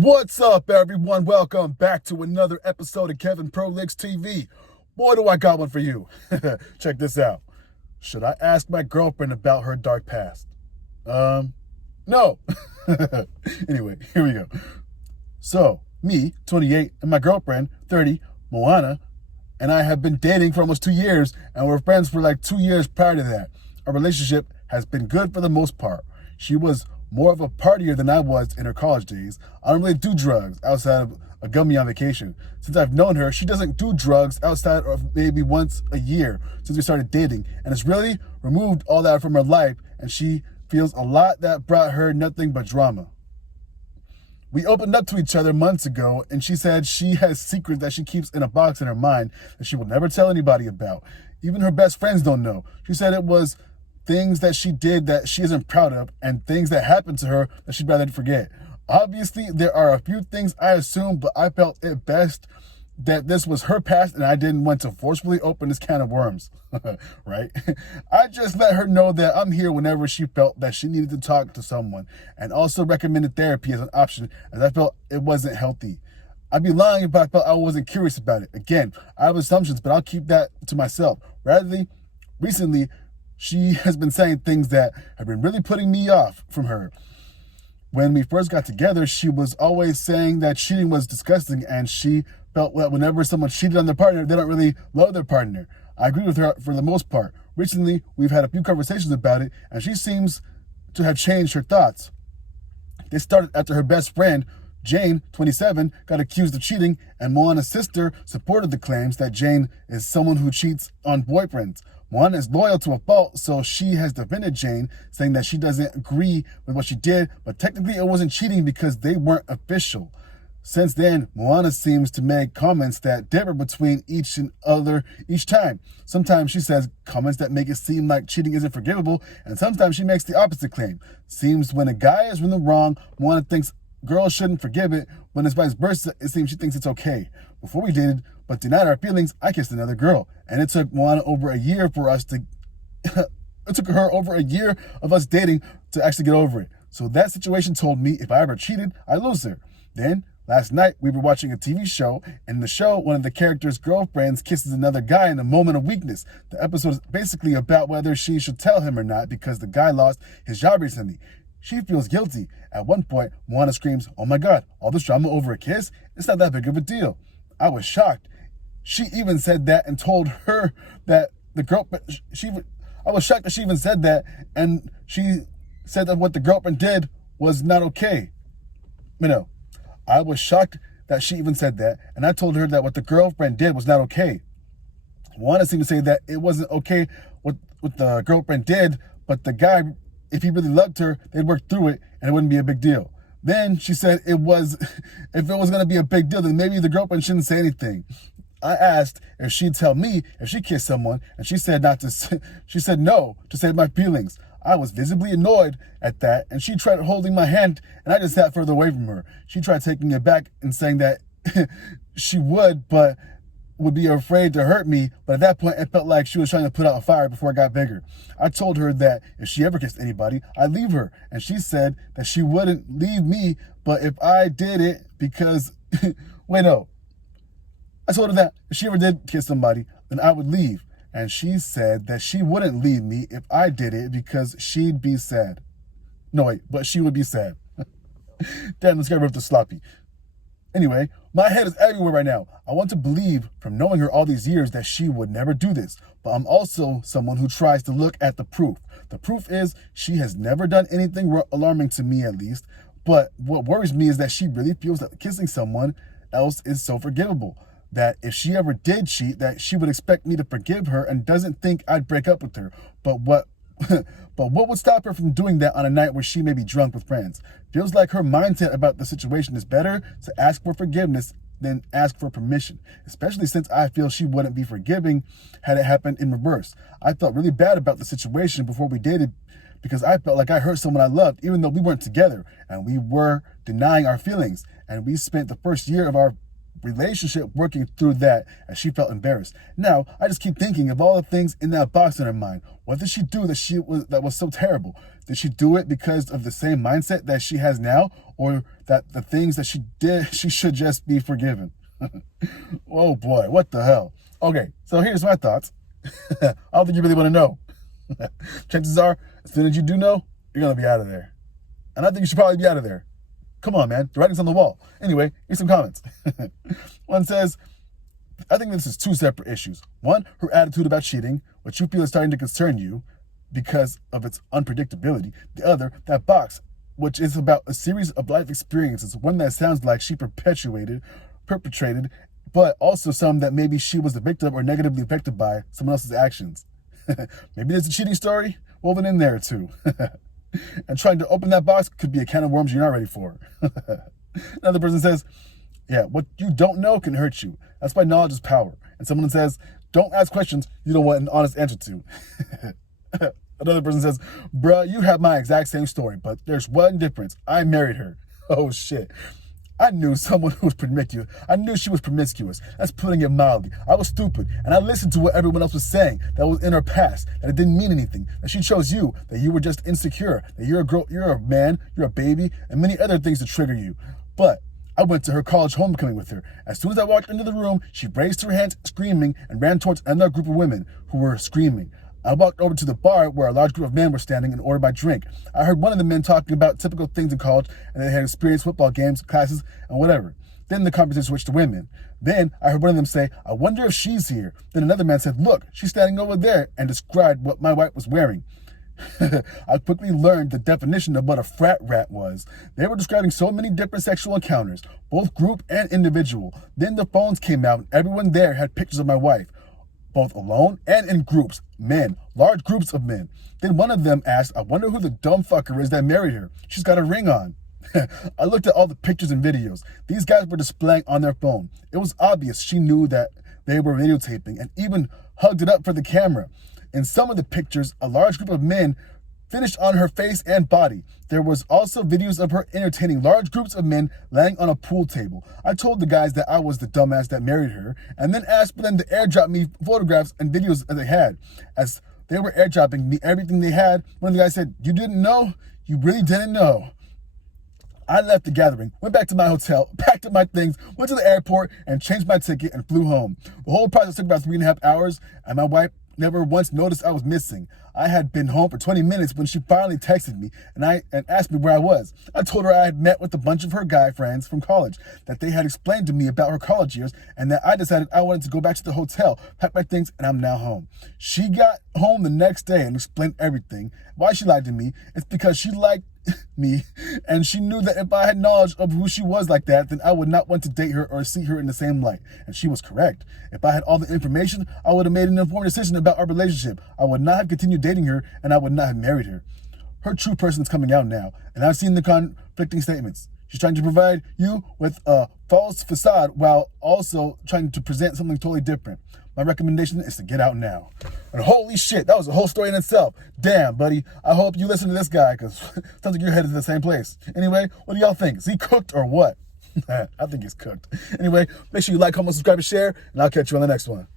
What's up, everyone? Welcome back to another episode of Kevin Pro Leagues TV. Boy, do I got one for you. Check this out. Should I ask my girlfriend about her dark past? No. Anyway, here we go. So, me, 28, and my girlfriend, 30, Moana, and I have been dating for almost 2 years, and we're friends for like 2 years prior to that. Our relationship has been good for the most part. She was more of a partier than I was in her college days. I don't really do drugs outside of a gummy on vacation. Since I've known her, she doesn't do drugs outside of maybe once a year since we started dating, and it's really removed all that from her life, and she feels a lot that brought her nothing but drama. We opened up to each other months ago, and she said she has secrets that she keeps in a box in her mind that she will never tell anybody about. Even her best friends don't know. She said it was things that she did that she isn't proud of and things that happened to her that she'd rather forget. Obviously, there are a few things I assumed, but I felt it best that this was her past and I didn't want to forcefully open this can of worms, right? I just let her know that I'm here whenever she felt that she needed to talk to someone, and also recommended therapy as an option as I felt it wasn't healthy. I'd be lying if I felt I wasn't curious about it. Again, I have assumptions, but I'll keep that to myself. Recently, she has been saying things that have been really putting me off from her. When we first got together, she was always saying that cheating was disgusting, and she felt that whenever someone cheated on their partner, they don't really love their partner. I agree with her for the most part. Recently, we've had a few conversations about it, and she seems to have changed her thoughts. This started after her best friend, Jane, 27, got accused of cheating, and Moana's sister supported the claims that Jane is someone who cheats on boyfriends. Moana is loyal to a fault, so she has defended Jane, saying that she doesn't agree with what she did, but technically it wasn't cheating because they weren't official. Since then, Moana seems to make comments that differ between each time. Sometimes she says comments that make it seem like cheating isn't forgivable, and sometimes she makes the opposite claim. Seems when a guy is in the wrong, Moana thinks girls shouldn't forgive it. When it's vice versa, it seems she thinks it's okay. Before we dated, but denied our feelings, I kissed another girl, and it took Moana over a year for us to it took her over a year of us dating to actually get over it. So that situation told me if I ever cheated, I'd lose her. Then last night we were watching a TV show, and in the show one of the characters' girlfriends kisses another guy in a moment of weakness. The episode is basically about whether she should tell him or not because the guy lost his job recently. She feels guilty. At one point, Moana screams, "Oh my God, all this drama over a kiss? It's not that big of a deal." I was shocked. She even said that and told her that the girlfriend, I was shocked that she even said that, and she said that what the girlfriend did was not okay. I was shocked that she even said that, and I told her that what the girlfriend did was not okay. Moana seemed to say that it wasn't okay what the girlfriend did, but the guy, if he really loved her, they'd work through it and it wouldn't be a big deal. Then she said if it was going to be a big deal, then maybe the girlfriend shouldn't say anything. I asked if she'd tell me if she kissed someone, and she said she said no to save my feelings. I was visibly annoyed at that, and she tried holding my hand, and I just sat further away from her. She tried taking it back and saying that she would be afraid to hurt me, but at that point, it felt like she was trying to put out a fire before it got bigger. I told her that if she ever kissed anybody, I'd leave her, and she said that she wouldn't leave me, but if I did it because, wait, no. I told her that if she ever did kiss somebody, then I would leave, and she said that she wouldn't leave me if I did it because she'd be sad. No, wait, but she would be sad. Damn, this guy ripped the sloppy. Anyway, my head is everywhere right now. I want to believe from knowing her all these years that she would never do this, but I'm also someone who tries to look at the proof. The proof is she has never done anything alarming to me, at least, but what worries me is that she really feels that kissing someone else is so forgivable, that if she ever did cheat, that she would expect me to forgive her and doesn't think I'd break up with her. But what would stop her from doing that on a night where she may be drunk with friends? Feels like her mindset about the situation is better to ask for forgiveness than ask for permission, especially since I feel she wouldn't be forgiving had it happened in reverse. I felt really bad about the situation before we dated because I felt like I hurt someone I loved, even though we weren't together, and we were denying our feelings, and we spent the first year of our relationship working through that, as she felt embarrassed. Now, I just keep thinking of all the things in that box in her mind. What did she do that was so terrible? Did she do it because of the same mindset that she has now? or that the things that she did, she should just be forgiven. Oh boy, what the hell? Okay, so here's my thoughts. I don't think you really want to know. Chances are, as soon as you do know, you're going to be out of there. And I think you should probably be out of there. Come on, man. The writing's on the wall. Anyway, here's some comments. One says, I think this is two separate issues. One, her attitude about cheating, which you feel is starting to concern you because of its unpredictability. The other, that box, which is about a series of life experiences, one that sounds like she perpetrated, but also some that maybe she was the victim or negatively affected by someone else's actions. Maybe there's a cheating story woven in there too. And trying to open that box could be a can of worms you're not ready for. Another person says, yeah, what you don't know can hurt you. That's why knowledge is power. And someone says, don't ask questions you don't want an honest answer to. Another person says, bruh, you have my exact same story, but there's one difference. I married her. Oh shit. I knew someone who was promiscuous. I knew she was promiscuous. That's putting it mildly. I was stupid, and I listened to what everyone else was saying that was in her past, that it didn't mean anything, that she chose you, that you were just insecure, that you're a girl, you're a man, you're a baby, and many other things to trigger you. But I went to her college homecoming with her. As soon as I walked into the room, she raised her hands screaming and ran towards another group of women who were screaming. I walked over to the bar where a large group of men were standing and ordered my drink. I heard one of the men talking about typical things in college, and they had experienced football games, classes, and whatever. Then the conversation switched to women. Then I heard one of them say, I wonder if she's here. Then another man said, look, she's standing over there, and described what my wife was wearing. I quickly learned the definition of what a frat rat was. They were describing so many different sexual encounters, both group and individual. Then the phones came out, and everyone there had pictures of my wife, both alone and in groups, men, large groups of men. Then one of them asked, I wonder who the dumb fucker is that married her. She's got a ring on. I looked at all the pictures and videos these guys were displaying on their phone. It was obvious she knew that they were videotaping and even hugged it up for the camera. In some of the pictures, a large group of men finished on her face and body. There was also videos of her entertaining large groups of men laying on a pool table. I told the guys that I was the dumbass that married her, and then asked for them to airdrop me photographs and videos that they had. As they were airdropping me everything they had, one of the guys said, you didn't know? You really didn't know. I left the gathering, went back to my hotel, packed up my things, went to the airport, and changed my ticket and flew home. The whole process took about 3.5 hours, and my wife never once noticed I was missing. I had been home for 20 minutes when she finally texted me and asked me where I was. I told her I had met with a bunch of her guy friends from college, that they had explained to me about her college years, and that I decided I wanted to go back to the hotel, pack my things, and I'm now home. She got home the next day and explained everything. Why she lied to me, it's because she liked me, and she knew that if I had knowledge of who she was like that, then I would not want to date her or see her in the same light. And she was correct. If I had all the information, I would have made an informed decision about our relationship. I would not have continued dating her, and I would not have married her. Her true person is coming out now, and I've seen the conflicting statements. She's trying to provide you with a false facade while also trying to present something totally different. My recommendation is to get out now. And holy shit, that was a whole story in itself. Damn, buddy. I hope you listen to this guy, because it sounds like you're headed to the same place. Anyway, what do y'all think? Is he cooked or what? I think he's cooked. Anyway, make sure you like, comment, subscribe, and share, and I'll catch you on the next one.